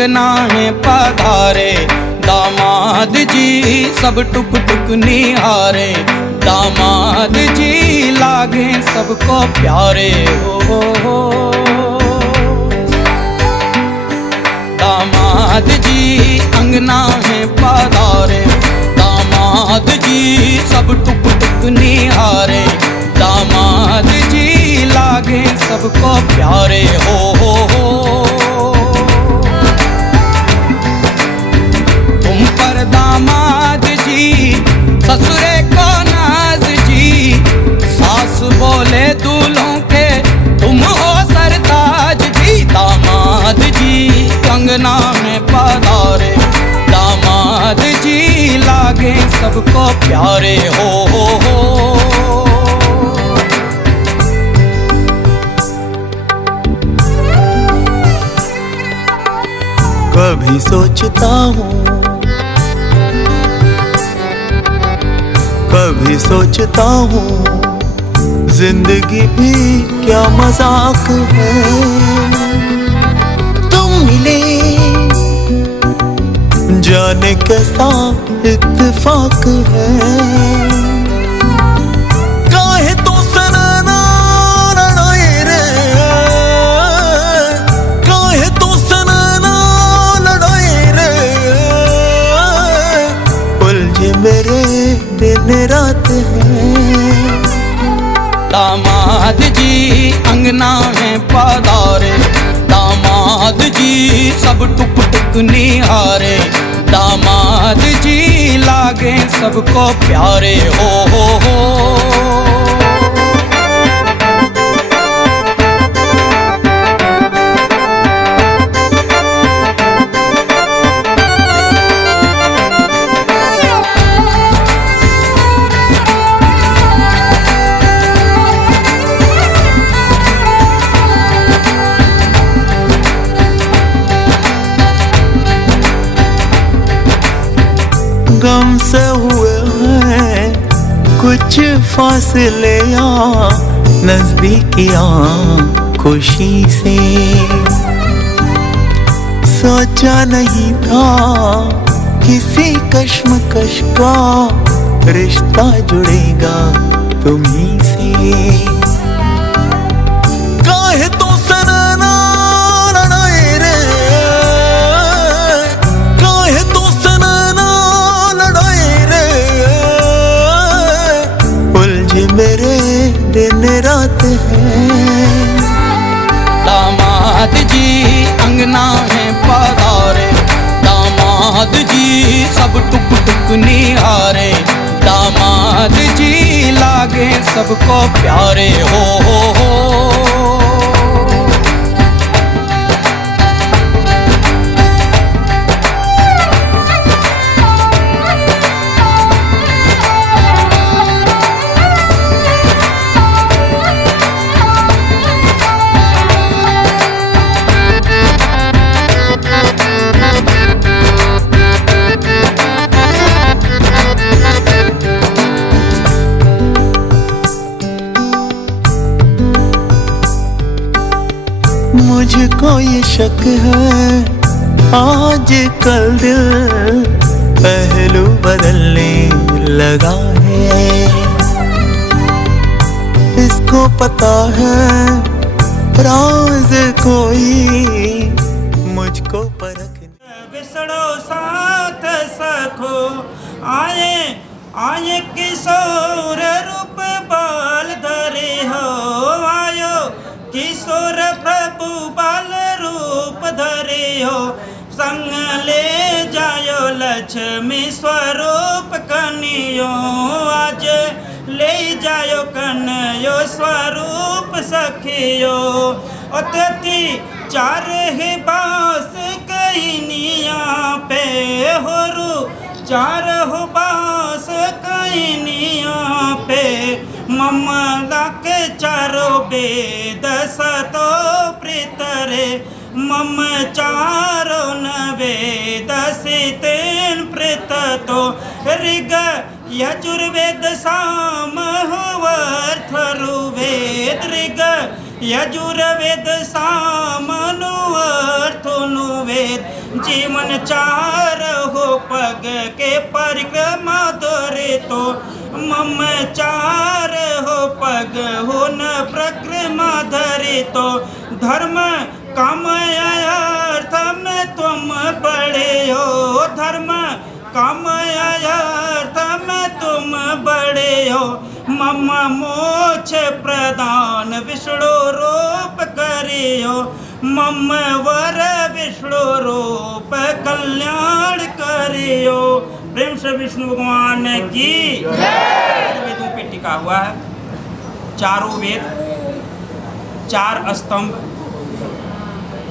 अंगना है पधारे, दामाद जी सब टुक टुक निहारे। दामाद जी लागे सबको प्यारे हो। दामाद जी अंगना है पधारे, दामाद जी सब टुक टुक निहारे। दामाद जी लागे सबको प्यारे हो। तुम पर दामाद जी ससुरे को नाज जी, सास बोले दूल्हों के तुम हो सरताज जी। दामाद जी अंगना में पधारे, दामाद जी लागे सबको प्यारे हो। कभी सोचता हूँ, कभी सोचता हूँ, जिंदगी भी क्या मजाक है। तुम मिले जाने कैसा इत्तेफाक है। काहे तो सनना लड़ाए रे, काहे तो सनना लड़ाए रे। उलझे मेरे दिन रात है। दामाद जी अंगना में पधारे, दामाद जी सब टुक टुक निहारे। दामाद जी लागे सबको प्यारे हो। गम से हुए हैं कुछ फासले यहाँ नजदीकियाँ खुशी से। सोचा नहीं था किसी कश्मकश का रिश्ता जुड़ेगा तुम्हीं से। काहे तो सनना लड़ाए रे, काहे तो सनना लड़ाए रे। उलझे मेरे दिन रात है। दामाद जी अंगना है पधारे, दामाद जी सब टुक टुक निहारे। दामाद जी लागे सबको प्यारे हो। मुझको ये शक है आज कल दिल पहलू बदलने लगा है। इसको पता है राज कोई मुझको परख। विसड़ो साथ सखो आए आए किशोर रूप बाल धरे हो। आयो किशोर प्रभु बाल रूप धरे हो। संग ले जायो लक्ष्मी स्वरूप कनियो। आज ले जायो कन्यो स्वरूप सखियो। अतिथि चार ही बास कईनिया पे होरू, चार हो बास कईनिया पे। ममला के चारो वेद सतो प्रीतरे। मम चारो न वेद सितेन प्रीततो। ऋग यजुर्वेद साम होवर्थरुवेद। ऋग यजुर्वेद सामनु अर्थनु वेद जीवन चार हो पग के परिक्रमा दौरे तो मम चार हो पग हो न प्रक्रमा धरे तो धर्म काम अर्थ में तुम बड़े हो धर्म काम अर्थ में तुम बड़े हो मम मोक्ष प्रदान विष्णु रूप करियो मम वर विष्णु रूप कल्याण करियो। प्रेम से विष्णु भगवान की वेदों पे टिका हुआ है। चारों वेद, चार स्तंभ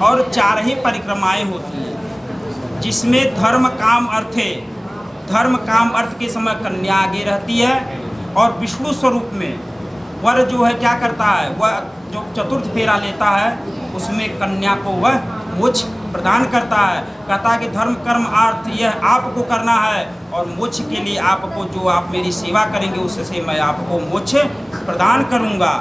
और चार ही परिक्रमाएं होती हैं, जिसमें धर्म काम अर्थ है। धर्म काम अर्थ के समय कन्या आगे रहती है और विष्णु स्वरूप में वर जो है क्या करता है, वह जो चतुर्थ फेरा लेता है उसमें कन्या को वह मोक्ष प्रदान करता है। कहता है कि धर्म कर्म अर्थ यह आपको करना है और मोक्ष के लिए आपको जो आप मेरी सेवा करेंगे उससे मैं आपको मोक्ष प्रदान करूंगा।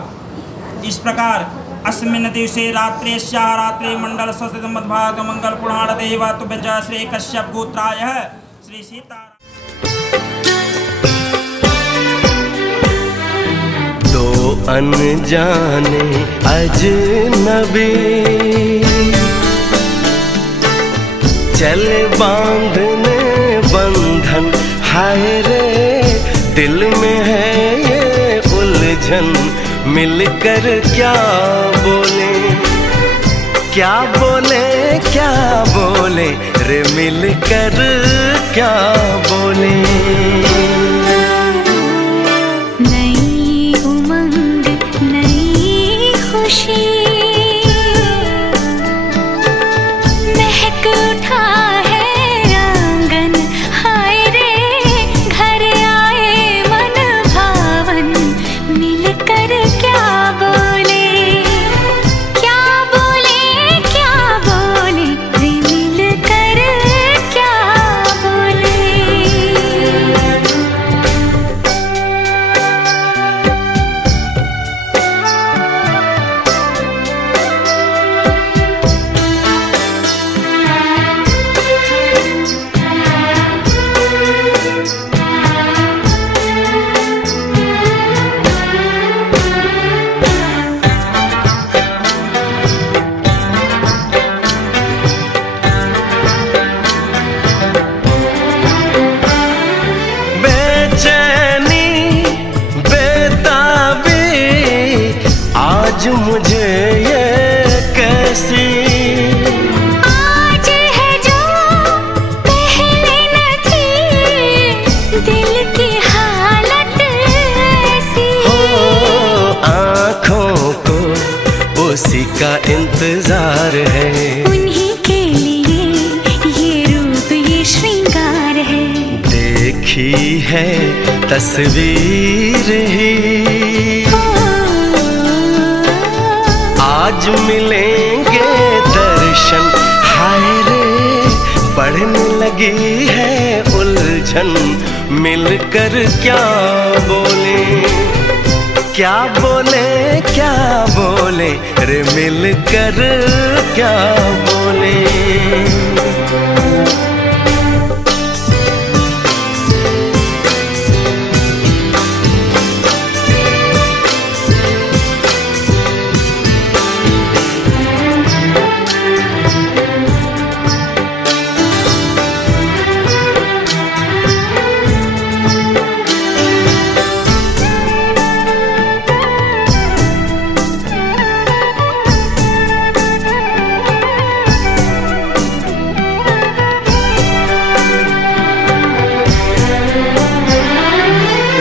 इस प्रकार अस्मिन् दिवसे रात्रेस्याः रात्रि मंडल संस्थित मद्भाग मंगल पुराण देवा तो जय श्री कश्यप गोत्राय श्री सीता। दो अनजाने अजनबी चले बांधने बंधन, हाय रे दिल में है ये उलझन, मिलकर क्या बोले क्या बोले क्या बोले रे, मिलकर क्या बोले। नई उमंग नई खुशी महक उठा है आंगन, हाय रे घर आए मन भावन, मिलकर क्या बोले क्या बोले क्या बोले रे, मिलकर क्या बोले। बेचैनी बेताबी आज मुझे ये कैसी, आज है जो पहले न थी, दिल की हालत ऐसी। हो आँखों को उसी का इंतजार है, उन्हीं के लिए ये रूप ये श्रृंगार है। देखी है तस्वीर ही आज मिलेंगे दर्शन, हाय रे बढ़ने लगी है उलझन, मिलकर क्या बोले क्या बोले क्या बोले रे, मिलकर क्या बोले।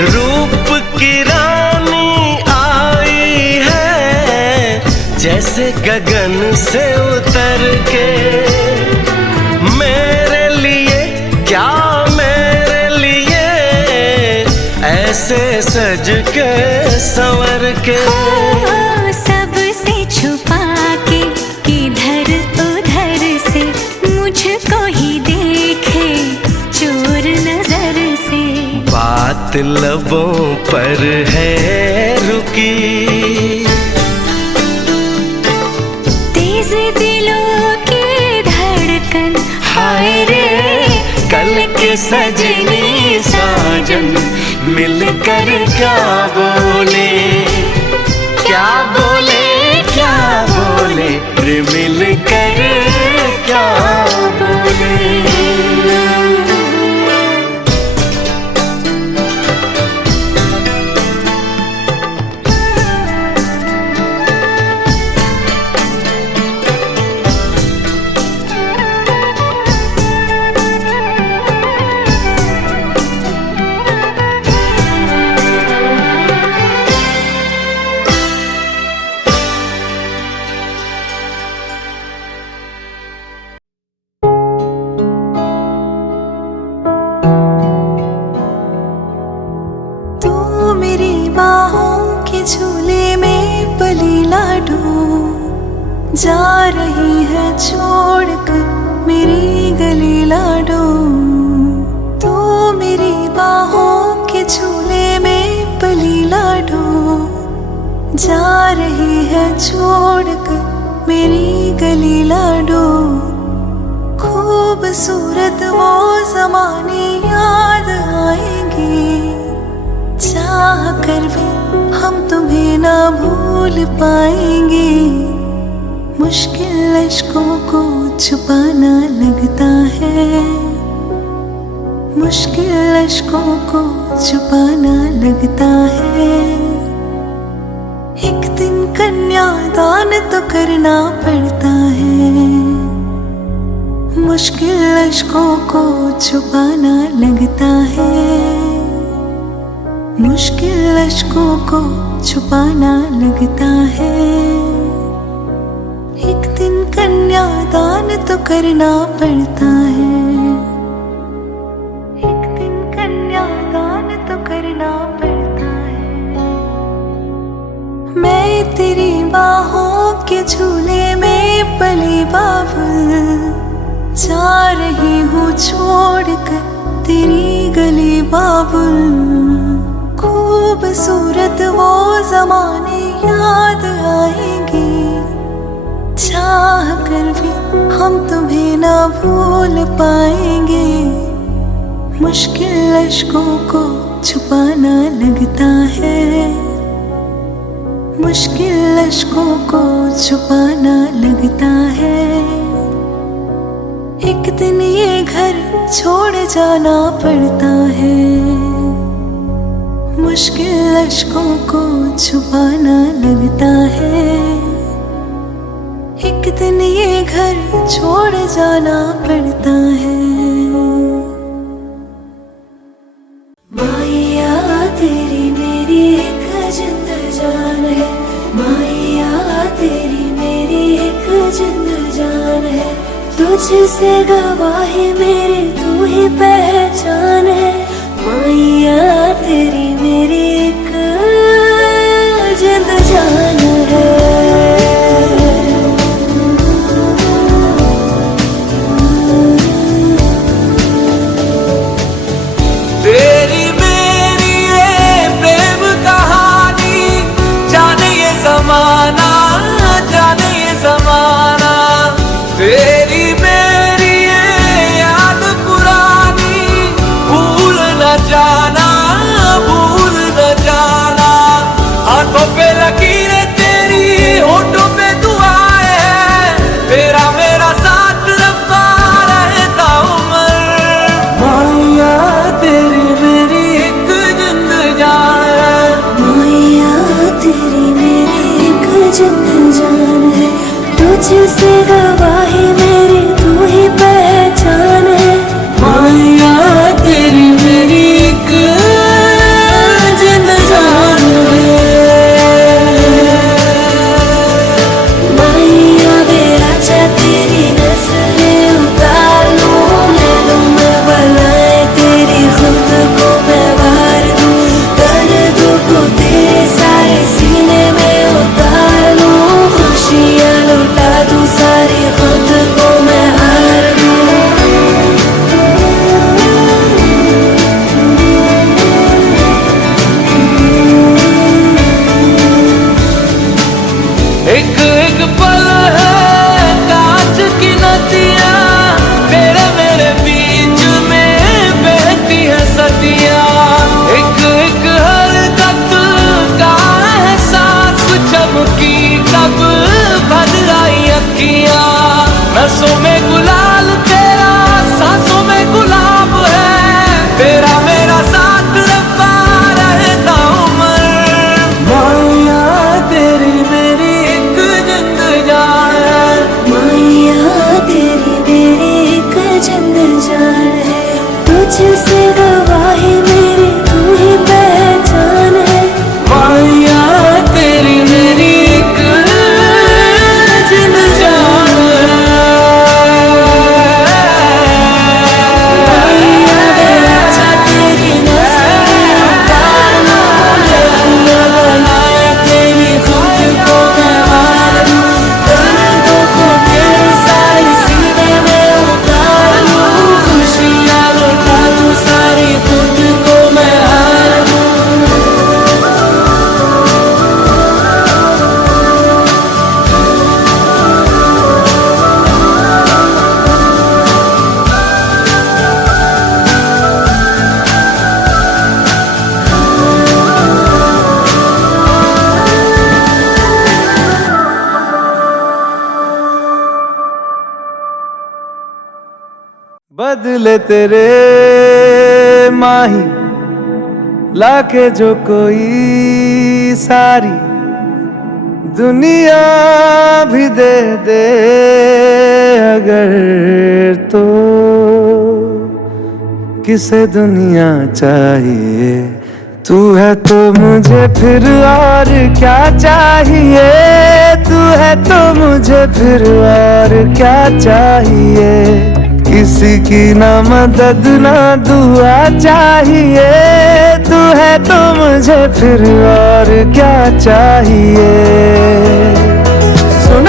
रूप की रानी आई है जैसे गगन से उतर के, मेरे लिए क्या मेरे लिए ऐसे सज के संवर के। सबसे छुपा के इधर उधर से मुझको ही देखे चोर नजर से, बात लबों पर है रुकी सजनी साजन मिलकर क्या बोले, क्या बोले, क्या बोले, रे मिलकर क्या बोले। झूले में पली लाडू जा रही है छोड़कर मेरी गली लाडू। तू मेरी बाहों के झूले में पली लाडू जा रही है छोड़कर मेरी गली लाडू। खूबसूरत वो ज़माने याद आएंगे, चाह कर भी हम तुम्हें ना भूल पाएंगे। मुश्किल अश्कों को छुपाना लगता है, मुश्किल अश्कों को छुपाना लगता है। एक दिन कन्यादान तो करना पड़ता है, मुश्किल अश्कों को छुपाना लगता है, मुश्किल अश्कों को छुपाना लगता है। एक दिन कन्यादान तो करना पड़ता है, एक दिन कन्यादान तो करना पड़ता है। मैं तेरी बाहों के झूले में पली बाबुल जा रही हूँ छोड़कर तेरी गली बाबुल। खूबसूरत वो ज़माने याद आएंगे, चाह कर भी हम तुम्हें ना भूल पाएंगे। मुश्किल अश्कों को छुपाना लगता है, मुश्किल अश्कों को छुपाना लगता है। एक दिन ये घर छोड़ जाना पड़ता है, मुश्किल अश्कों को छुपाना लगता है। एक दिन ये घर छोड़ जाना पड़ता है। माया तेरी मेरी एक जिंद जान है, माया तेरी मेरी एक जिंद जान है। तुझसे गवाही मेरी तू ही पहचान है, माया तेरी मेरी एक जिंद जान है। तेरी मेरी ये प्रेम कहानी जाने ये ज़माना, जाने ये ज़माना। तेरी मेरी ये याद पुरानी भूल बदले तेरे माही लाके जो कोई सारी दुनिया भी दे दे अगर तो किसे दुनिया चाहिए। तू है तो मुझे फिर और क्या चाहिए, तू है तो मुझे फिर और क्या चाहिए। किसी की ना मदद ना दुआ चाहिए, तू है तो मुझे फिर और क्या चाहिए। सुन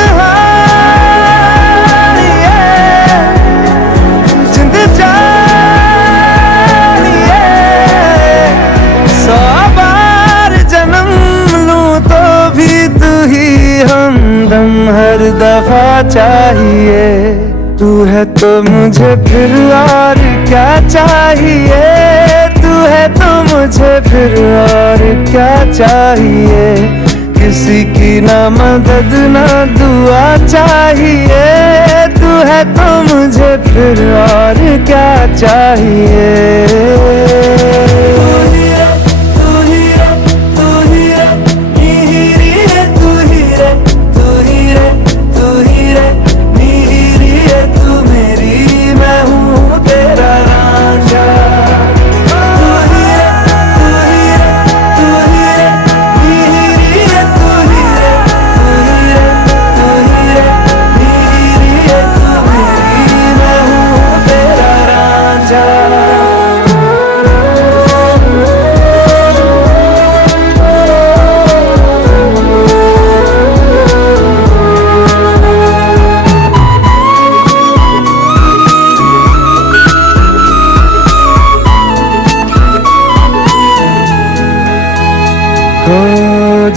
हर दफा चाहिए। तू है तो मुझे फिर और क्या चाहिए, तू है तो मुझे फिर और क्या चाहिए। किसी की ना मदद ना दुआ चाहिए, तू है तो मुझे फिर और क्या चाहिए।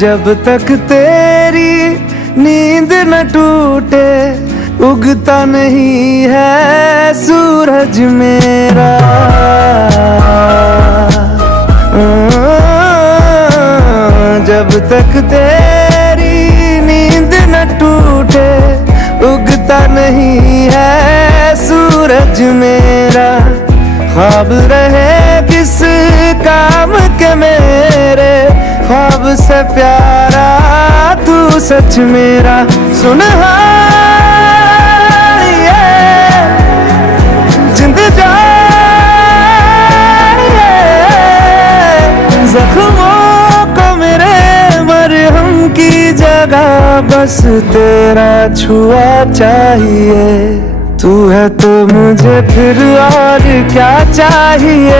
जब तक तेरी नींद न टूटे उगता नहीं है सूरज मेरा। जब तक तेरी नींद न टूटे उगता नहीं है सूरज मेरा। ख्वाब रहे किस काम के मेरे, ख्वाब से प्यारा तू सच मेरा। सुन जिंद जाए जख्मों को मेरे मरहम की जगह बस तेरा छुआ चाहिए। तू है तो मुझे फिर और क्या चाहिए,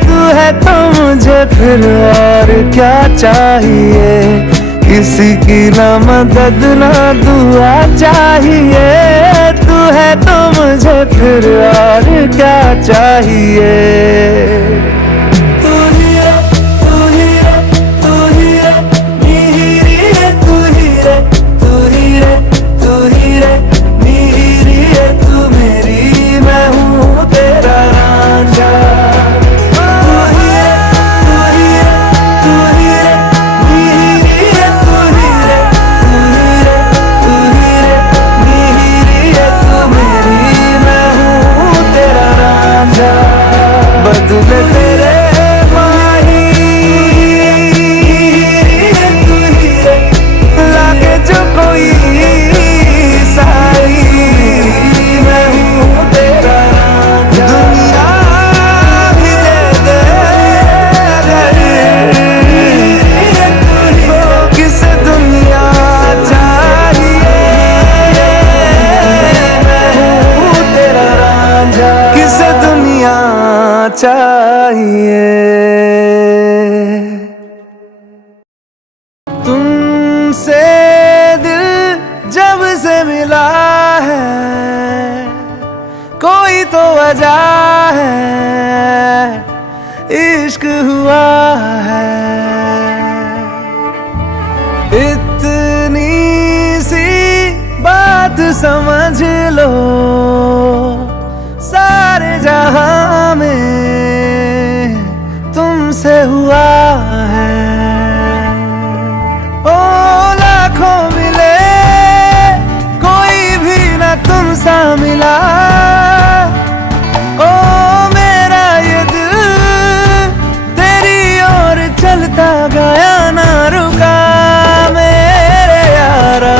तू है तो मुझे फिर और क्या चाहिए। किसी की ना मदद ना दुआ चाहिए, तू है तो मुझे फिर और क्या चाहिए। बदले तेरे माही तू ही रे लाके जो कोई सारी मैं हूँ तेरा। दुनिया भी दे दे किसे दुनिया चाहिए। मैं हूँ तेरा रांझा किसे दुनिया चाहिए। तुमसे दिल जब से मिला है कोई तो वजह है, इश्क हुआ है। इतनी सी बात समझ लो सारे जहां में तुमसे हुआ है। ओ लाखों मिले कोई भी ना तुम सा मिला, चला गया ना रुका मेरे यारा,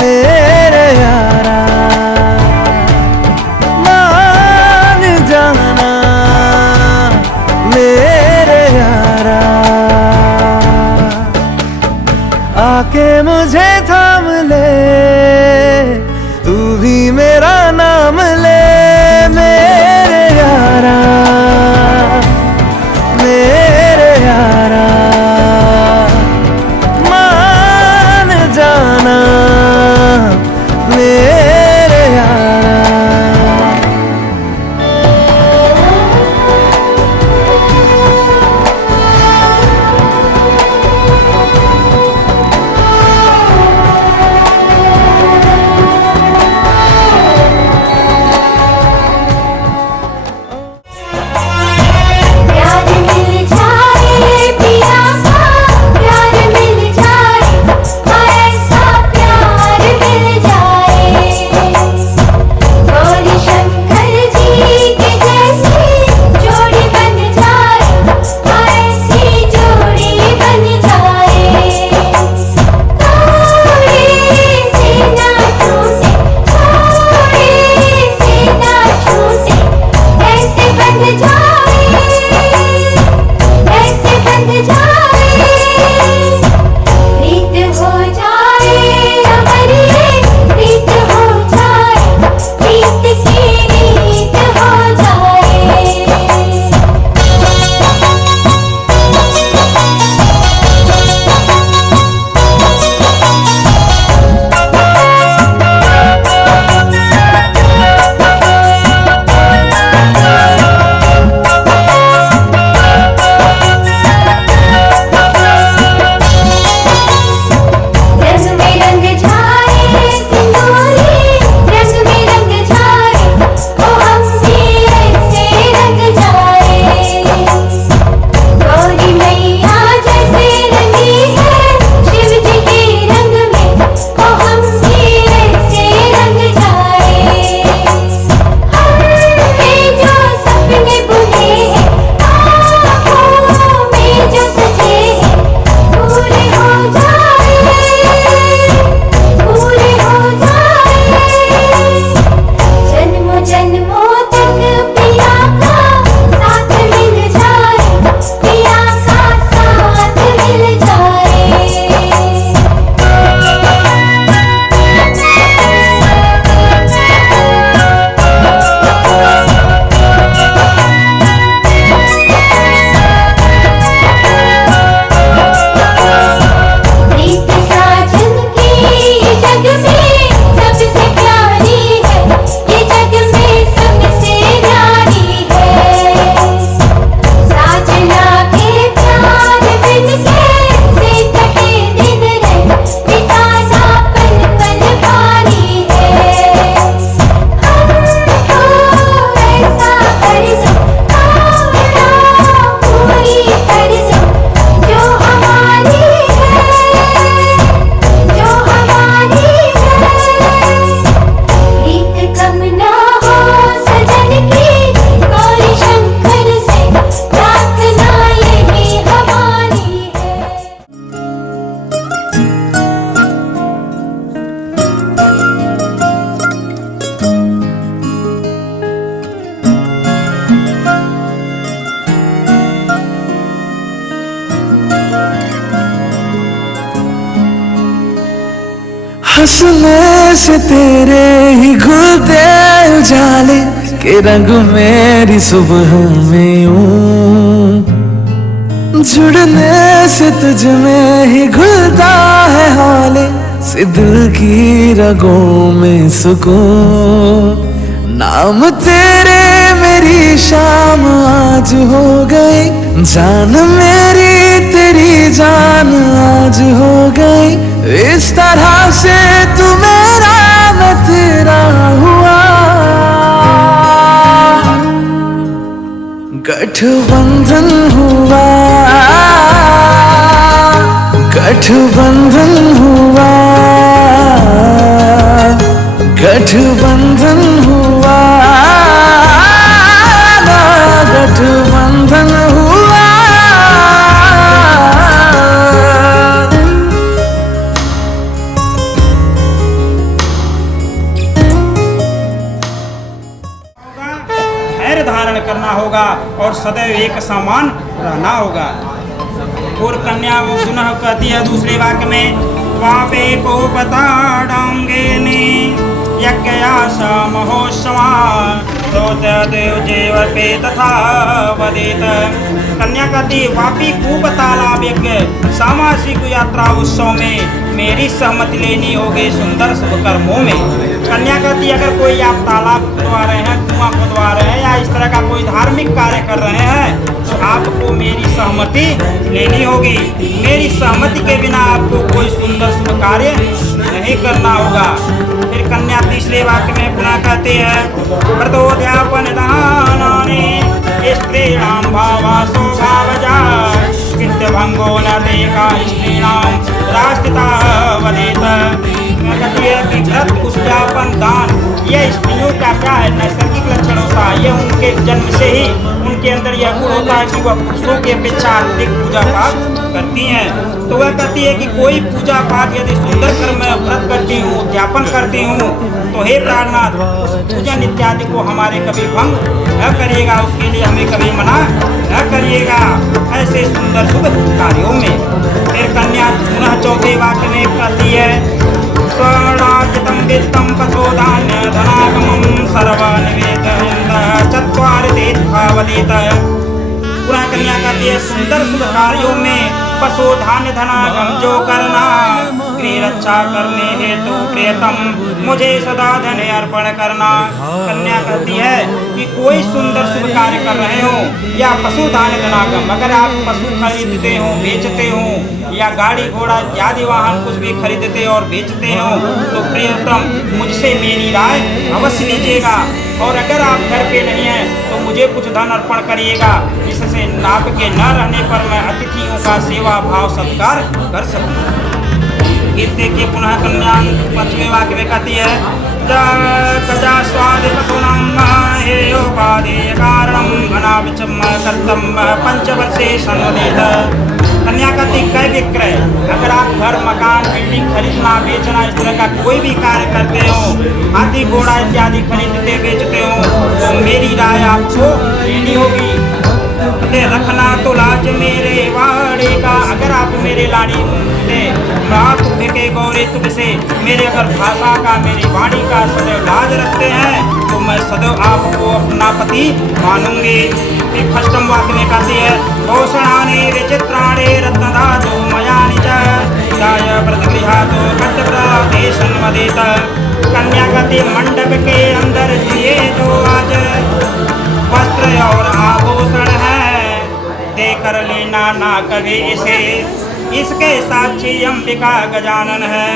मेरे यारा, मान जाना मेरे यारा, आके मुझे थाम ले, तू भी मेरा नाम ले मेरे यारा, मेरे यारा, मान जाना मेरे यारा। प्यार मिल जाए पिया का, प्यार मिल जाए, ऐसा प्यार मिल जाए, गौरी शंकर जी के जैसी जोड़ी बन जाए, ऐसी जोड़ी बन जाए, थोड़ी सी ना टूटे, थोड़ी सी ना छूटे, ऐसे बन जाए, ऐसे बन जाए, प्रीत हो जाए अमरिए, प्रीत हो जाए, प्रीत की रीत हो जाए। रंग में रंग जाए सिंदूरी, रंग में रंग जाए, ओ हम भी ऐसे रंग जाए, गौरी मैया जैसे रंगी है शिव जी के रंग में, ओ हम भी ऐसे रंग जाए, हमने जो सपने बुने हैं, आँखों में जो सजे हैं, पूरे हो जाए, पूरे हो जाए, जन्मों जन्मों तक पिया का साथ मिल जाए, पिया का साथ मिल जाए। प्रीत साजन की ये जग में सबसे प्यारी है, ये जग में सबसे न्यारी है, साजना के प्यार बिन कैसे कटे दिन रहे, बिताना पल पल भारी है, हमको ऐसा कर दो, कामना पूरी कर दो, जो हमारी है, जो हमारी है, प्रीत कम ना हो सजन की, गौरी शंकर से प्रार्थना यही हमारी है। हंसने से तेरे ही घुलते उजाले के रंग मेरी सुबह में यूं, जुड़ने से तुझ में ही घुलता है हाले से दिल की रगों में सुकून, नाम तेरे मेरी शाम आज हो गई, जान मेरी तेरी जान आज हो गई, इस तरह से तू मेरा मैं तेरा हुआ, गठबंधन हुआ, गठबंधन हुआ, गठबंधन हुआ, गठबंधन हुआ, सदैव एक समान रहना होगा। और कन्या पुनः कहती है दूसरे वाक्य में, वापे को बताड़ांगे ने यज्ञयास महोत्सवा देव जेव पे तथा वदेत। कन्या कहती, वापी कूप तालाब यज्ञ सामासिक यात्रा उत्सव में मेरी सहमति लेनी होगी सुंदर शुभ कर्मों में। कन्या कहती, अगर कोई आप तालाब खुदवा रहे हैं, कुआं खुदवा रहे हैं या इस तरह का कोई धार्मिक कार्य कर रहे हैं तो आपको मेरी सहमति लेनी होगी। मेरी सहमति के बिना आपको कोई सुंदर शुभ कार्य नहीं करना होगा। फिर कन्या तीसरे वाक्य में पुनः कहते हैं, व्रतोद्यापन दानानि स्त्रीणां भावासो भावजा कृत्य भंगो न देका स्त्रीणां रास्तिता वदेत। कहती है कि व्रत उद्यापन दान यह स्त्रियों का क्या है, नैसर्गिक लक्षण होता है। यह उनके जन्म से ही उनके अंदर यह गुण होता है कि वह पुरुषों की अपेक्षा अधिक पूजा पाठ करती हैं। तो वह कहती है कि कोई पूजा पाठ यदि सुंदर कर्म व्रत करती हूँ, उद्यापन करती हूँ, तो हे प्राणनाथ उस पूजन इत्यादि को हमारे कभी भंग न करिएगा, उसके लिए हमें कभी मना न करिएगा ऐसे सुंदर शुभ कार्यों में। फिर कन्या पुनः चौथे वाक्य में कहती है, स्वराजितं वित्तं पशुधान्य धनागमं सर्वनिवेदयन्त चत्वारि तीर्था वदेत। पुनः कन्या कहती है, सुंदर शुभ कार्यों में पशु धान्य धनागम जो करना, गृह रक्षा करने हेतु प्रियतम मुझे सदा धन अर्पण करना। कन्या कहती है कि कोई सुंदर शुभ कार्य कर रहे हो या पशु धान्य धनागम, अगर आप पशु खरीदते हो बेचते हो या गाड़ी घोड़ा इत्यादि वाहन कुछ भी खरीदते और बेचते हो तो प्रियतम मुझसे मेरी राय अवश्य लीजिएगा। और अगर आप घर पे नहीं हैं तो मुझे कुछ धन अर्पण करिएगा, जिससे नाप के न रहने पर मैं अतिथियों का सेवा भाव सत्कार कर सकूं। फिर देखिए पुनः कन्या पंचवें वाक्य में कहती है, गजा स्वाद हेयोपादेय कारणम अनाविचम कर्तम पंचवर्षे सन्वदेत। कन्या कहती, क्रय विक्रय, अगर आप घर मकान बिल्डिंग खरीदना बेचना इस तरह का कोई भी कार्य करते हो, हाथी घोड़ा इत्यादि खरीदते बेचते हो तो मेरी राय आपको लेनी होगी। रखना तो लाज मेरे वाड़े का, अगर आप मेरे लाड़ी के गौरे तुमसे मेरे अगर भाषा का मेरी वाणी का सदैव लाज रखते हैं तो मैं सदैव आपको अपना पति मानूंगी। फिर अष्टम वाक्य में कहती है, भूषणानि विचित्राणि रत्नधातु मयानि च दाय व्रतगृहातो कट्टप्रदेशन वदेत। कन्या कहती, मंडप के अंदर दिए जो आज वस्त्र और आभूषण है देकर लेना ना कभी इसे, इसके साक्षी अंबिका गजानन है।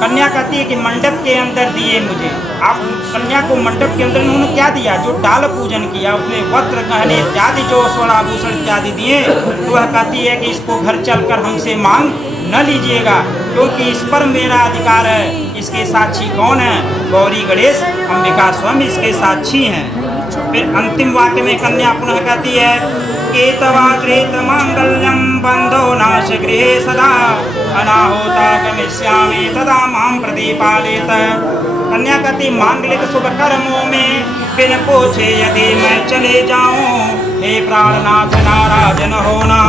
कन्या कहती है कि मंडप के अंदर दिए मुझे, आप कन्या को मंडप के अंदर उन्होंने क्या दिया, जो डाल पूजन किया उसमें वस्त्र गहने इत्यादि जो स्वर्ण आभूषण इत्यादि दिए, तो वह कहती है कि इसको घर चलकर हमसे मांग न लीजिएगा क्योंकि इस पर मेरा अधिकार है। इसके साक्षी कौन है, गौरी गणेश अंबिका स्वयं इसके साक्षी हैं। फिर अंतिम वाक्य में कन्या पुनः कहती है, केतवा कृत मांगल्यम बंधो नाश गृहे सदा अनाहोता गमिष्यामि तदा मां प्रतिपालयेत। कन्या कहती, मांगलिक शुभ कर्मों में बिन पूछे यदि मैं चले जाऊं, हे प्राणनाथ नाराज न होना,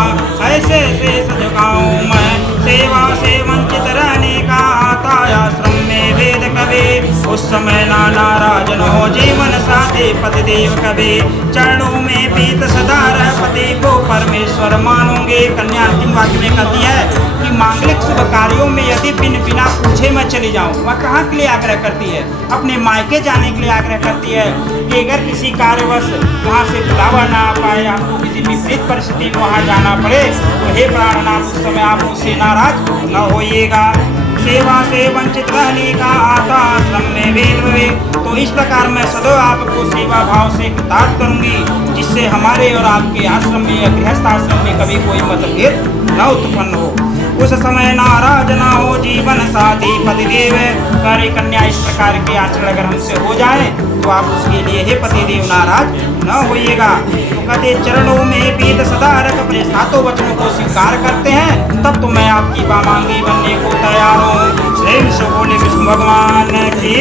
ऐसे शेष झुकाऊं मैं, सेवा से वंचित रहने का आता आश्रम में वेद कभी, उस समय ना नाराज न हो जीवन साथी पतिदेव कभी, चरणों में पीत सदा रह पति को परमेश्वर मानूंगे। कन्या अंतिम वाक्य में कहती है कि मांगलिक शुभ कार्यों में यदि बिना पूछे मैं चली जाऊं, वह कहाँ के लिए आग्रह करती है, अपने मायके जाने के लिए आग्रह करती है कि अगर किसी कार्यवश वहाँ से बुलावा ना आ पाए, आपको किसी विपरीत परिस्थिति में वहाँ जाना पड़े तो हे प्राणनाथ उस समय आप मुझसे नाराज न होइएगा। सेवा से वंचित रहने का आता आश्रम में वेद, तो इस प्रकार मैं सदैव आपको सेवा भाव से कृतार्थ करूंगी, जिससे हमारे और आपके आश्रम में या गृहस्थ आश्रम में कभी कोई मतभेद न उत्पन्न हो, उस समय नाराज ना हो जीवन साथी पतिदेव। कार्य कन्या इस प्रकार के आचरण अगर हमसे हो जाए तो आप उसके लिए हे पतिदेव नाराज न होइएगा। तो कहते चरणों में पीत सदा रख, अपने सातों वचनों को स्वीकार करते हैं तब तो मैं आपकी वामांगी बनने को तैयार हूँ। प्रेम से बोले विष्णु भगवान की।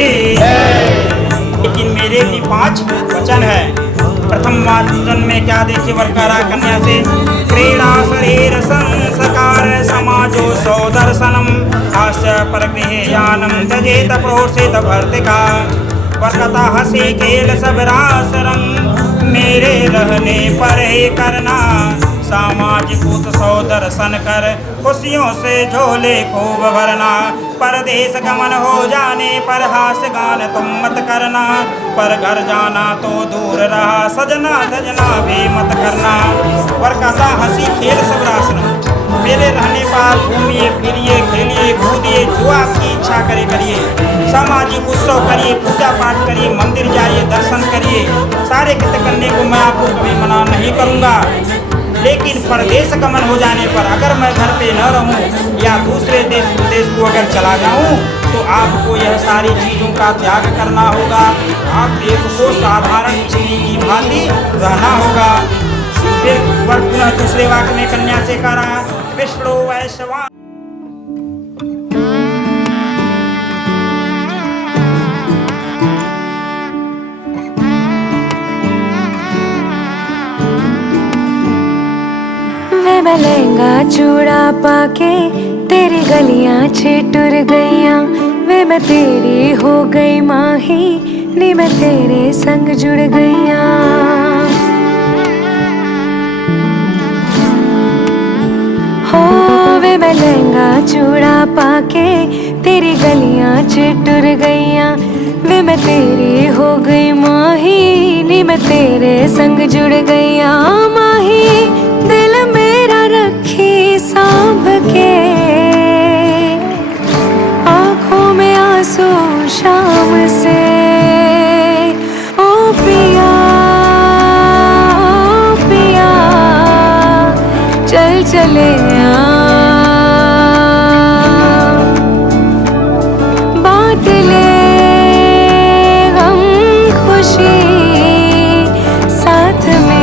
लेकिन मेरे भी 5 वचन है प्रथम जन्म में क्या देखे वर करा कन्या से, क्रीड़ा शरीर संस्कार समाजो सौदर्शनम हास्य परगृह यानम त्यजेत प्रोषित भर्तिका, वरकथा हंसी खेल सब रास रंग मेरे रहने पर ही करना, सामाजिक उत्सव दर्शन कर खुशियों से झोले खूब भरना, परदेश गमन हो जाने पर हास्य गान तुम मत करना, पर घर जाना तो दूर रहा सजना धजना भी मत करना, पर कथा हंसी खेल सब रासन मेरे रहने पर घूमिए फिरिए खेलिए कूदिए जो आपकी इच्छा करे करिए, सामाजिक उत्सव करिए पूजा पाठ करिए मंदिर जाइए दर्शन करिए, सारे कृत्य करने को मैं आपको कभी मना नहीं करूँगा, लेकिन परदेश गमन हो जाने पर अगर मैं घर पे न रहूं या दूसरे देश विदेश को अगर चला जाऊं तो आपको यह सारी चीज़ों का त्याग करना होगा, आप एक को साधारण स्त्री की भांति रहना होगा। फिर पुनः दूसरे वाक्य में कन्या से करा, विष्णु वैश्वा मैं लहंगा चूड़ा पाके तेरी गलियां छिटुर गईयां, वे मैं तेरी हो गई माही नी मैं तेरे संग जुड़ गईयां, हो वे मैं लहंगा चूड़ा पाके तेरी गलियां छिटुर गईयां, वे मैं तेरी हो गई माही नी मैं तेरे संग जुड़ गईयां, माही दिल मेरा रखी सांभ के आंखों में आंसू शाम से, ओ पिया ओ पिया चल चले बांट ले गम खुशी साथ में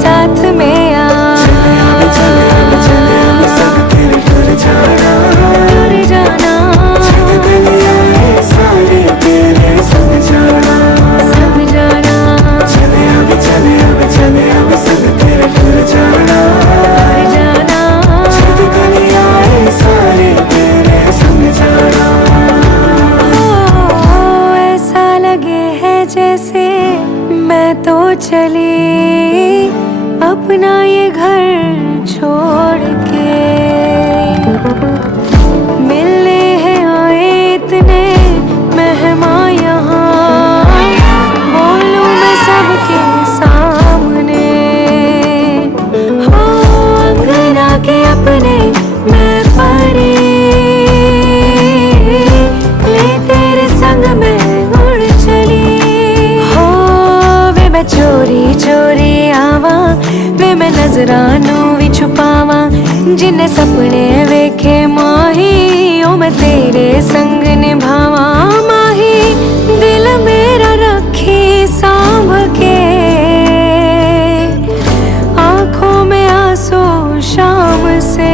साथ में टूर जाना संग जाना ऐसा लगे है जैसे मैं तो चली अपना ये घर छोड़ के, मिलने हैं आए इतने मेहमान यहाँ, बोलूं मैं सबके सामने, हो अंगना के अपने मैं परी ले तेरे संग में उड़ चली, हो वे मैं चोरी चोरी आवा वे मैं नजरानू भी छुपावा, जिन्ने सपने वेखे माही ओ मैं तेरे संग निभावा, माही दिल मेरा रखी सांभ के आंखों में आंसू शाम से,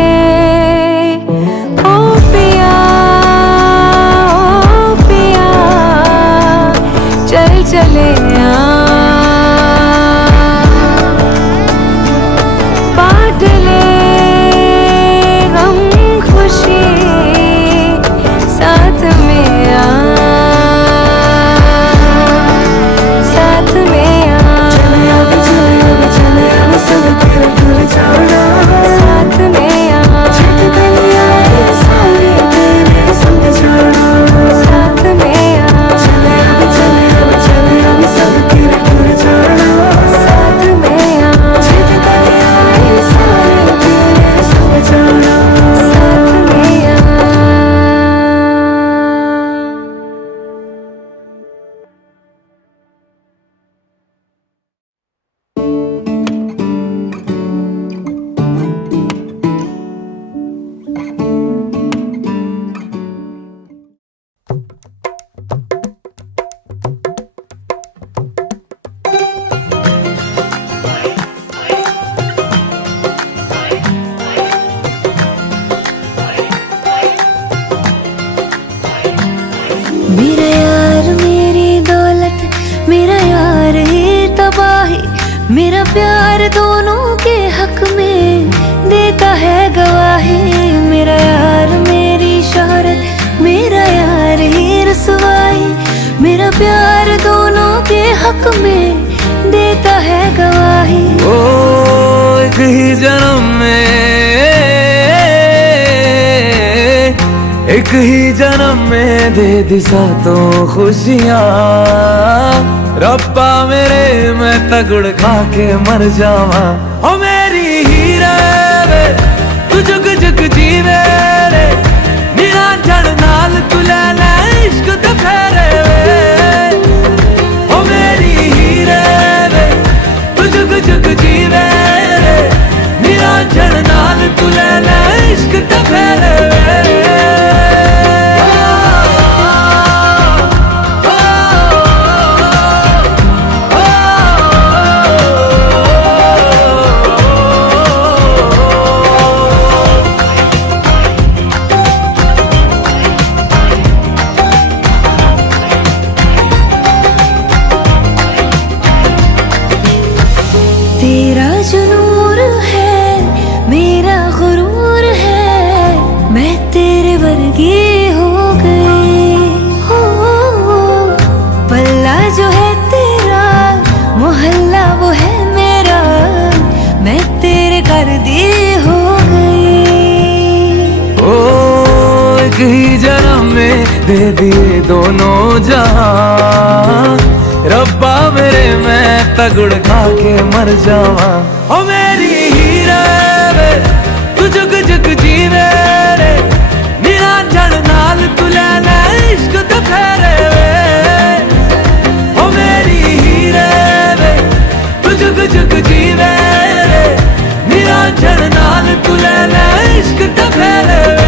ओ पिया चल चले बांट ले गम खुशी साथ मेरा प्यार दोनों के हक में देता है गवाही। मेरा यार मेरी शोहरत, मेरा यार ही रसवाई। मेरा प्यार दोनों के हक में देता है गवाही। ओ एक ही जन्म में, एक ही जन्म में दे दी सातों खुशियाँ। रब्बा मेरे मैं तगड़ खा के मर जावा। ओ मेरी हीरे वे तू जुग जुग जीवे रे, निरंजन नाल तू ले ले इश्क ते फेरे वे। ओ मेरी हीरे वे तू जुग जुग जीवे रे, निरंजन नाल तू ले ले इश्क ते फेरे वे। तेरा जो नूर है मेरा गुरूर है, मैं तेरे वर्गी हो गई। हो पल्ला जो है तेरा, मोहल्ला वो है मेरा, मैं तेरे कर दी हो गई। ओ एक ही जन्म में दे दिए दोनों जहां। रब्बा मेरे मैं तगड़ खा के मर जावा। ओ मेरी हीरे वे तू जुग जुग जीवे रे, निरंजन नाल तू ले ले इश्क ते फेरे वे। ओ मेरी हीरे वे तू जुग जुग जीवे रे, निरंजन नाल तू ले ले इश्क ते फेरे वे।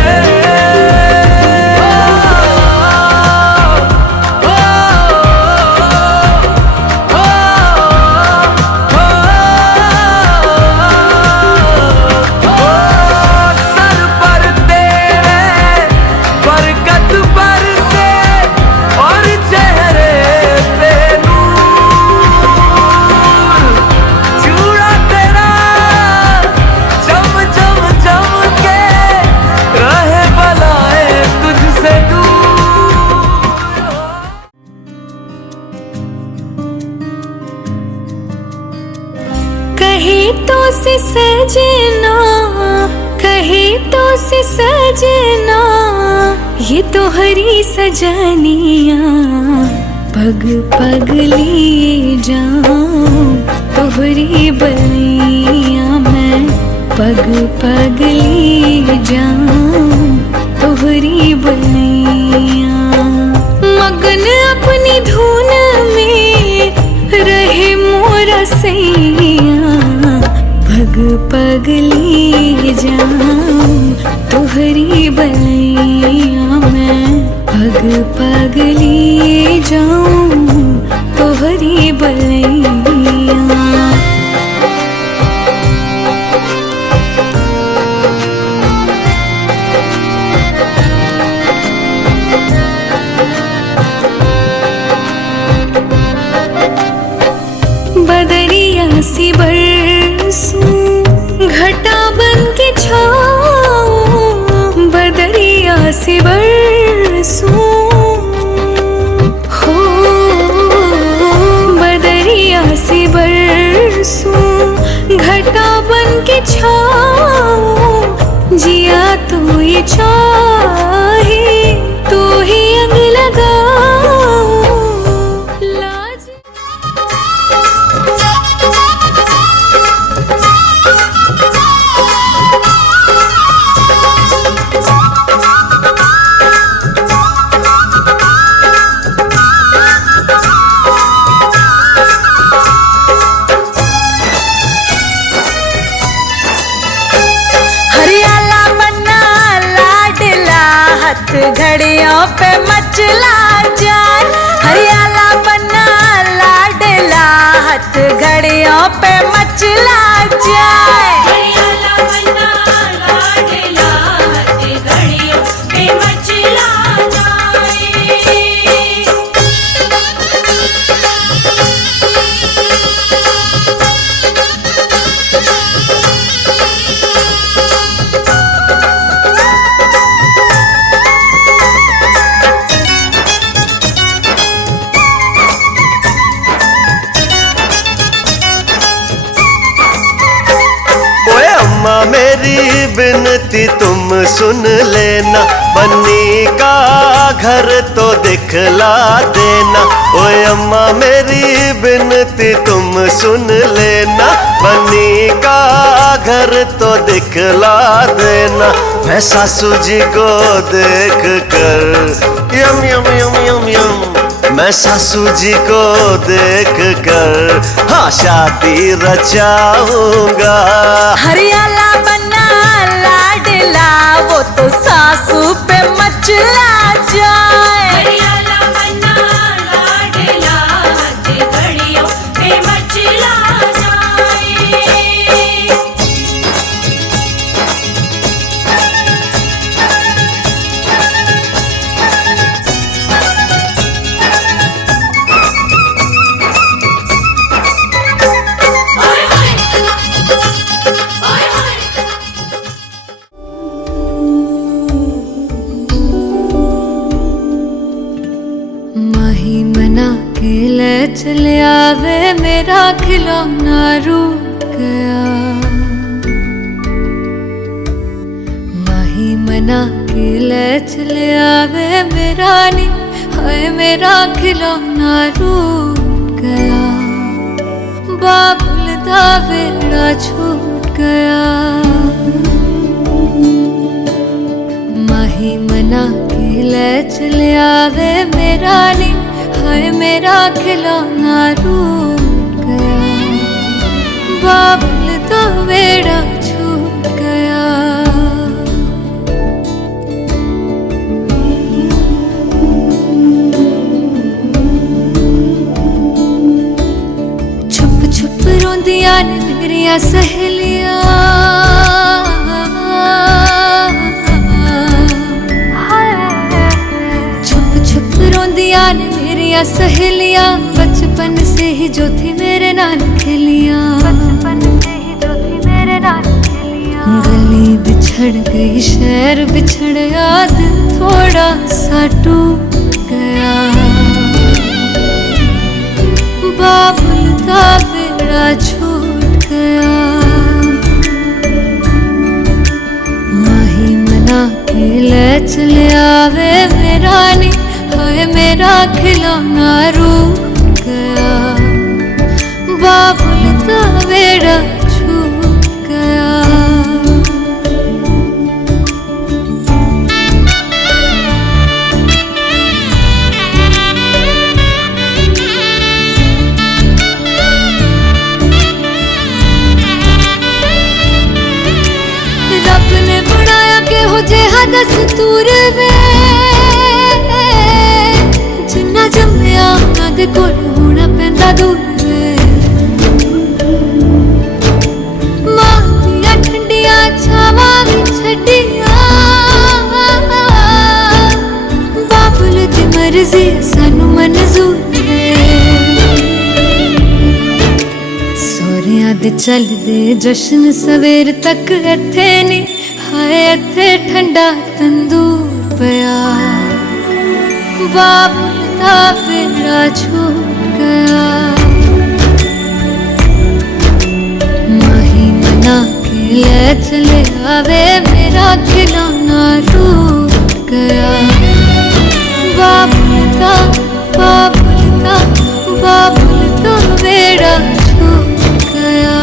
कहीं तो से सजना, कहीं तो से सजना, ये तो हरी सजनिया। पग पग लिए जाऊं तोहरी बलिया मैं, पग पग लिए जाऊं तोहरी बलिया। मगन अपनी धुन में रहे मोरा सैया, पग पग लिए जाऊं तोहरी बलिया मैं, पग पग लिए जाऊं तोहरी बलिया। बदरिया सी बरसूं घटा बन के छाऊं, बदरिया सी बरसूं हो, बदरिया सी बरसूं घटा बन के छाऊं। जिया तो ये चाहे तो ही अंग लगाऊं। घड़ियों पे मचला जाए, हरियाला बना लाडला हाथ घड़ियों पे मचला जाए। हरियाला बना लाडला हाथ घड़ियों पे मचला जाए। बिनती तुम सुन लेना, बन्नी का घर तो दिखला देना। ओए अम्मा मेरी बिनती तुम सुन लेना, बन्नी का घर तो दिखला देना। मैं सासू जी को देख कर यम यम यम यम यम, मैं सासू जी को देख कर हाँ शादी रचाऊंगा। हरियाला बना लाडला वो तो सासू पे मचला जाए। हरियाला बना लाडला हद घड़ियों पे मचला जाए। माही मना के ले चले आवे मेरा खिलौना रूठ गया। माही मना के ले चले आवे मेरा नी, हाय मेरा खिलौना रूठ गया। बाबुल दा वेड़ा छूट गया। माही मना के ले चले आवे मेरा नी, हाय मेरा खिलौना रूठ गया। बाबुल दा वेड़ा छूट गया। छुप छुप रोंदियां ने मेरिया सहेलियां, छुप छुप रोंदियां ने मेरिया सहेलियां। बचपन से ही जो थी मेरे नाल खेलियां, बचपन से ही जो थी मेरे नाल खेलियां। गली बिछड़ गई शहर बिछड़ गया, दिल थोड़ा सा टूट गया। बाबुल दा वेड़ा छूट गया। माही मना के ले चले आवे मेरा नी, हाय मेरा खिलौना रूठ गया। बाबुल दा वेड़ा छूट गया। रब ने बनाया के हो जेहा दस्तूर वे, जिन्ना जम्मिया उन्हां दे कोल होना पैंदा दूर वे। मां दियां ठंडियां छावां भी छड्डियां, बाबुल दी मर्जी सानू मंजूर वे। सोहरियां दे चलदे जश्न सवेर तक इत्थे नी, हाय इत्थे ठंडा तंदूर पिया। बाबुल दा वेड़ा छूट गया। माही मना के ले चले आवे मेरा खिलौना रूठ गया। बाबुल दा वेड़ा छूट गया।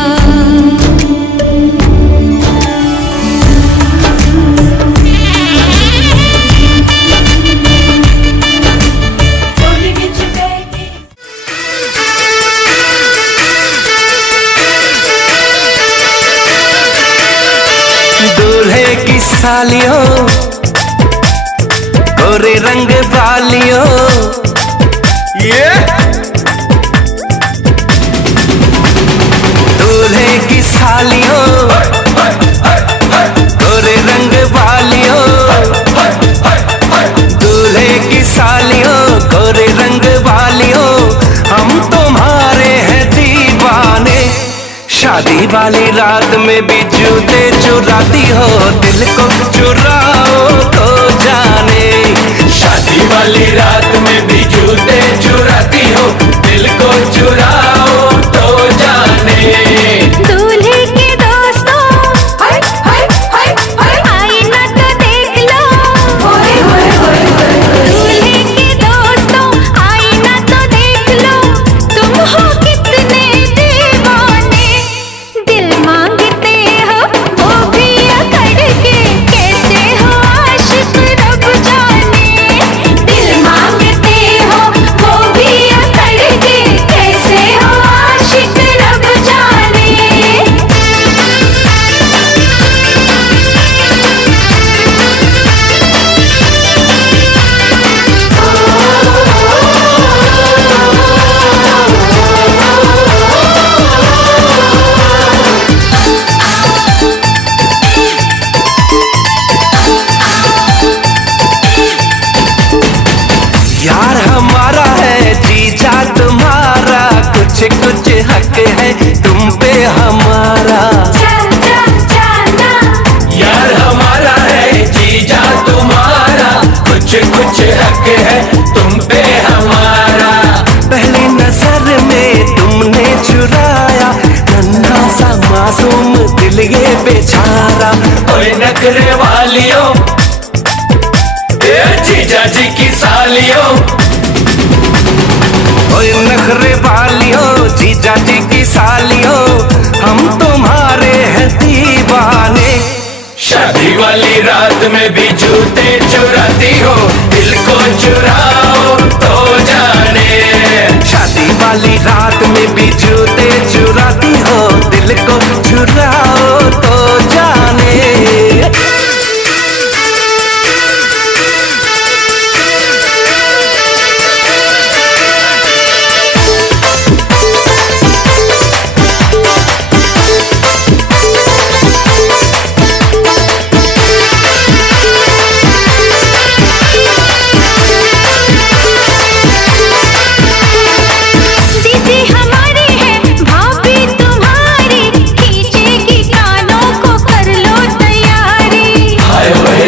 दूल्हे की सालियों गोरे रंग वालियों, ये दूल्हे की सालियों गोरे रंग वालियों, दूल्हे की सालियों गोरे रंग वालियों, हम तुम्हारे हैं दीवाने। शादी वाली रात में भी जूते चुराती हो, दिल को चुराओ तो जाने। शादी वाली रात में भी जूते चुराती हो, दिल को चुराओ तो जाने। दूल्हे के दोस्तों हाय हाय हाय मासूम दिल ये बेचारा। ओए नखरे वालियों, ए जीजा जी की सालियों, ओए नखरे वालियों, जीजा जी की सालियों, हम तुम्हारे हैं दीवाने। शादी वाली रात में भी जूते चुराती हो, दिल को चुराओ तो जाने। शादी वाली रात में भी जूते चुराती हो, दिल को चुराओ तो जाने। दीदी हमारी है भाभी तुम्हारी, खींचेगी कानों को कर लो तैयारी। हाय वे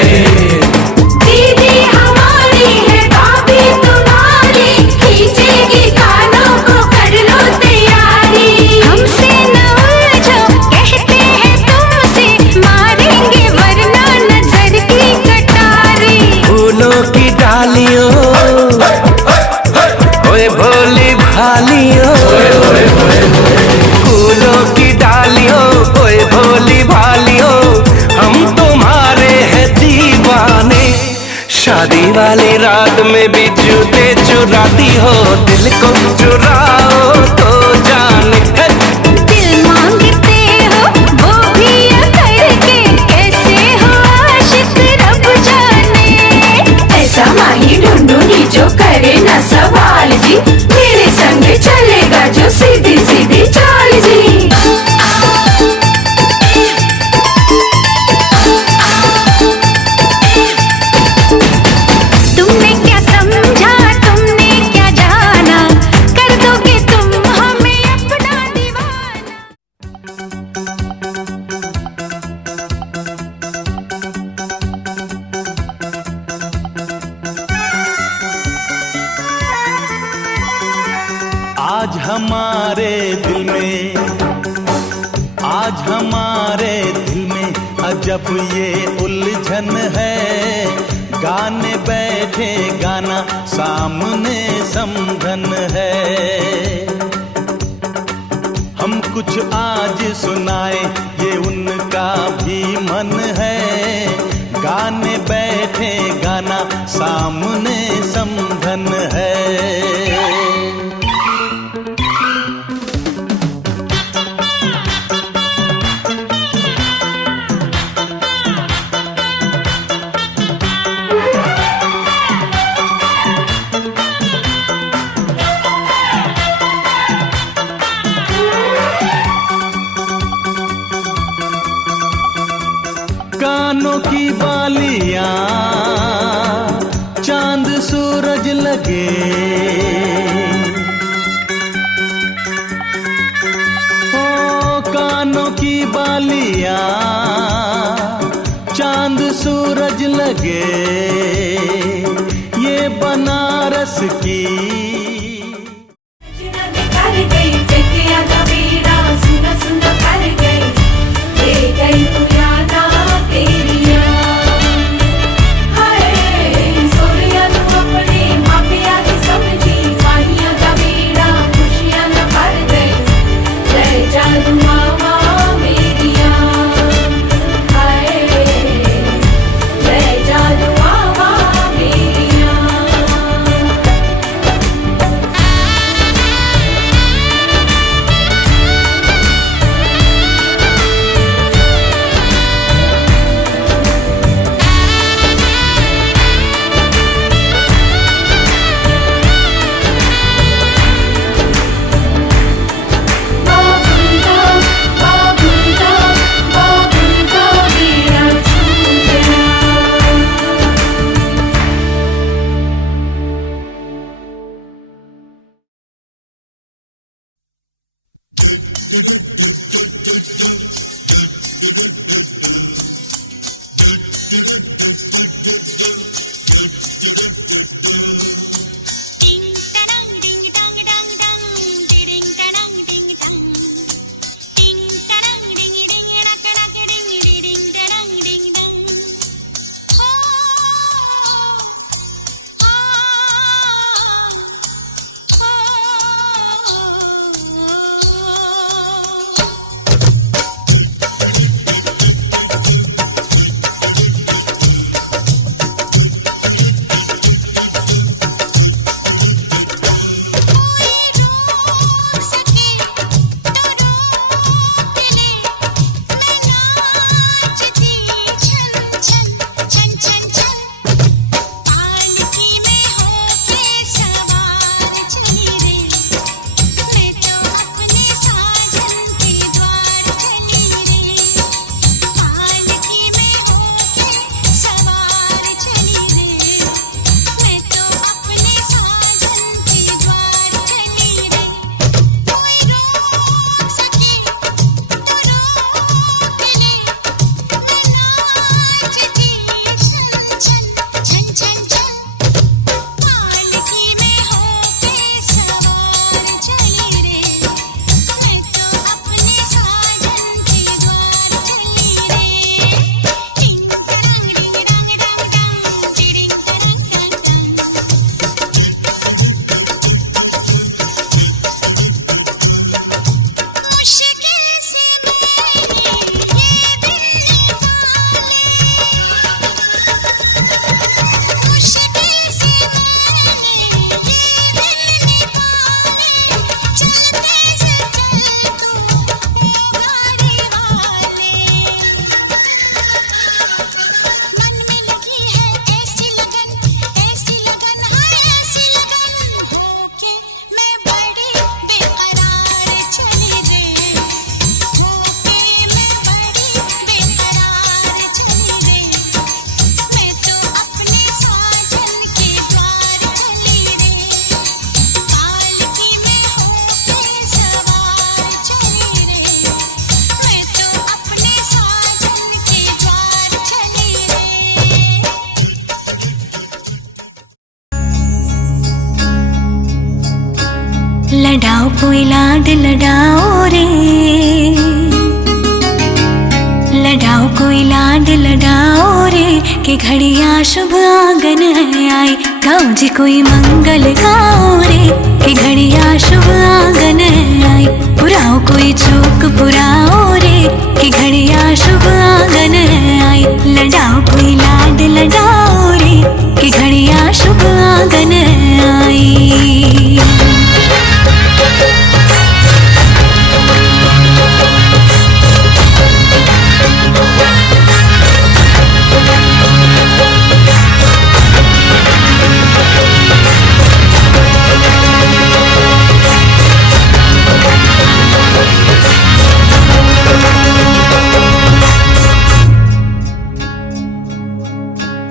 दीदी हमारी है भाभी तुम्हारी, खींचेगी कानों को कर लो तैयारी। हमसे न उलझो कहते हैं तुमसे, मारेंगे वरना नजर की कटारी। फूलों की डालियों, ओए भोली भालियों, फूलों की डालियों, ओए भोली भालियों, हम तुम्हारे हैं दीवाने। शादी वाली रात में भी जूते चुराती हो, दिल को चुराओ तो जाने। दिल मांगते हो वो भी करके, कैसे हो आशिक रब जाने। ऐसा माही ढूंढूंगी जो करे न सवाल जी, मेरे संग चलेगा जो सीधी सीधी चाल जी। तुमने क्या समझा, तुमने क्या जाना, कर दोगे तुम हमें अपना दीवाना। आज हमारे दिल में, आज हमारे दिल में अजब ये उलझन है। गाने बैठे गाना सामने समझन है। हम कुछ आज सुनाए ये उनका भी मन है। गाने बैठे गाना सामने समझन है। कानों की बालियां चांद सूरज लगे। ओ कानों की बालियां चांद सूरज लगे। ये बनारस की कर गई चकिया कबीरा, सुना सुना कर गई, ले गई तू यादा तेरिया। हाय सोनिया तू अपने मापिया की समझी, माहिया कबीरा खुशियां न भर गई, ले जा तू मामा मेरिया। हाय ले जा तू मामा मेरिया। लडाओ रे, लडाओ कोई लाड लडाओ रे, कि घड़िया शुभ आंगन है आई। गाओ जी कोई मंगल गाओ रे, कि घड़िया शुभ आंगन है आई। पुराओ कोई चूक पुराओ रे, कि घड़िया शुभ आंगन है आई। लडाओ कोई लाड लडाओ रे, कि घड़िया शुभ आंगन है आई।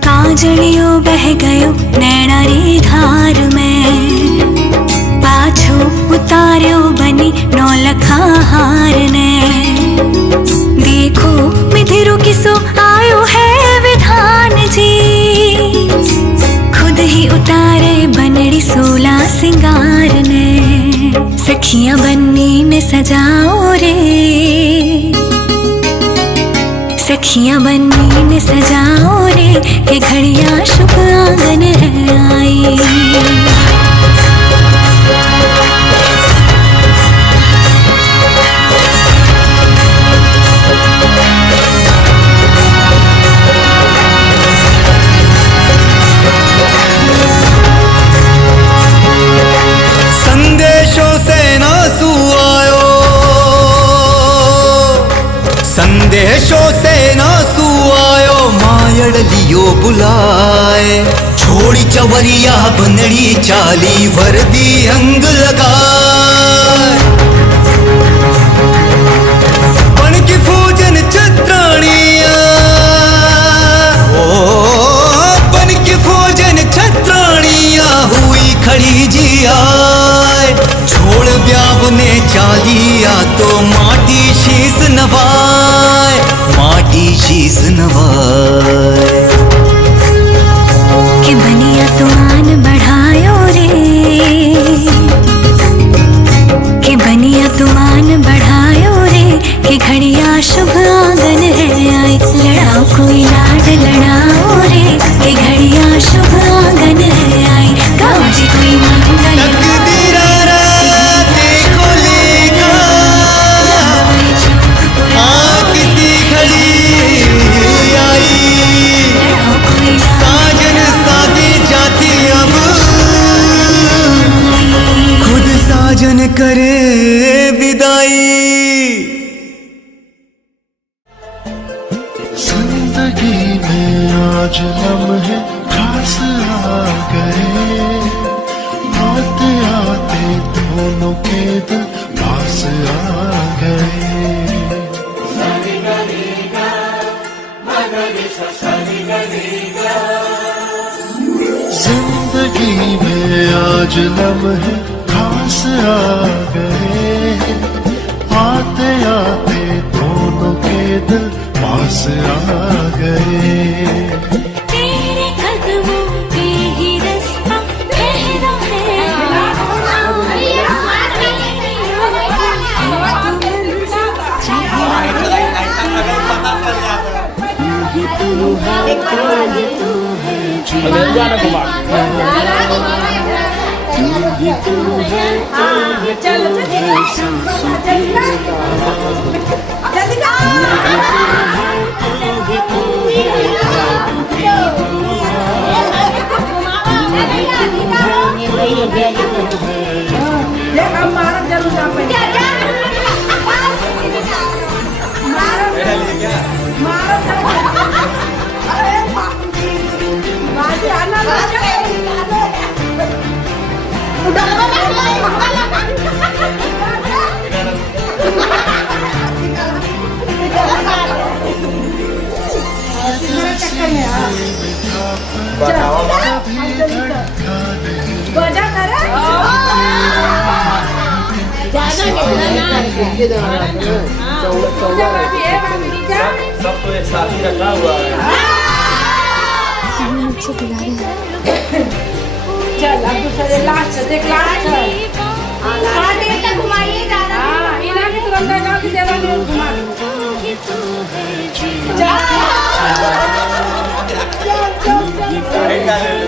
काजलियो बह गयो नैना री धार में, पाछो उतार्यो बनी नौलखा हार ने। देखो मिथिरो किसो आयो है विधान जी, खुद ही उतारे बनड़ी सोला सिंगार ने। सखियां बन्नी में सजाओ रे, सखियां बन्नी में सजाओ रे, कि घड़िया शुभ आंगन है आई। संदेशों से ना सुआयो, संदेशों से ना सुआयो, मायड़ लियो बुलाए। छोड़ी चवरिया बनड़ी चाली, वर्दी अंग लगाए। बन की फूजन छत्राणिया, ओ बन की फूजन छत्राणिया, हुई खड़ी जी आए। छोड़ ब्याव ने चालिया, तो माटी शीस नवाए, माटी शीस नवाए। कि बनिया तुमान बढ़ायो रे, कि बनिया तुमान बढ़ायो रे, कि घड़िया शुभ आंगन है आई। लड़ाओ कोई लाड लड़ाओ रे, कि घड़िया शुभ आंगन है आई। गाओ जी कोई मंगल तकदीरा देखो लेगा, किसी घड़ी आई। साजन सादी जाती अब, खुद साजन करे विदाई। जिंदगी में आज लम्हे खास आ गए, आते आते दोनों के दिल पास आ गए। जिंदगी में आज लम्हे खास आ गए, आते आते दोनों के दिल पास आ गए। तेरे कदमों पे ही रास्ता ठहरा सब तो एक साथ ही रखा हुआ है। मुझसे बुला रहे हैं। चल अब दूसरे लास्ट देख लास्ट घुमाइए ज्यादा। काय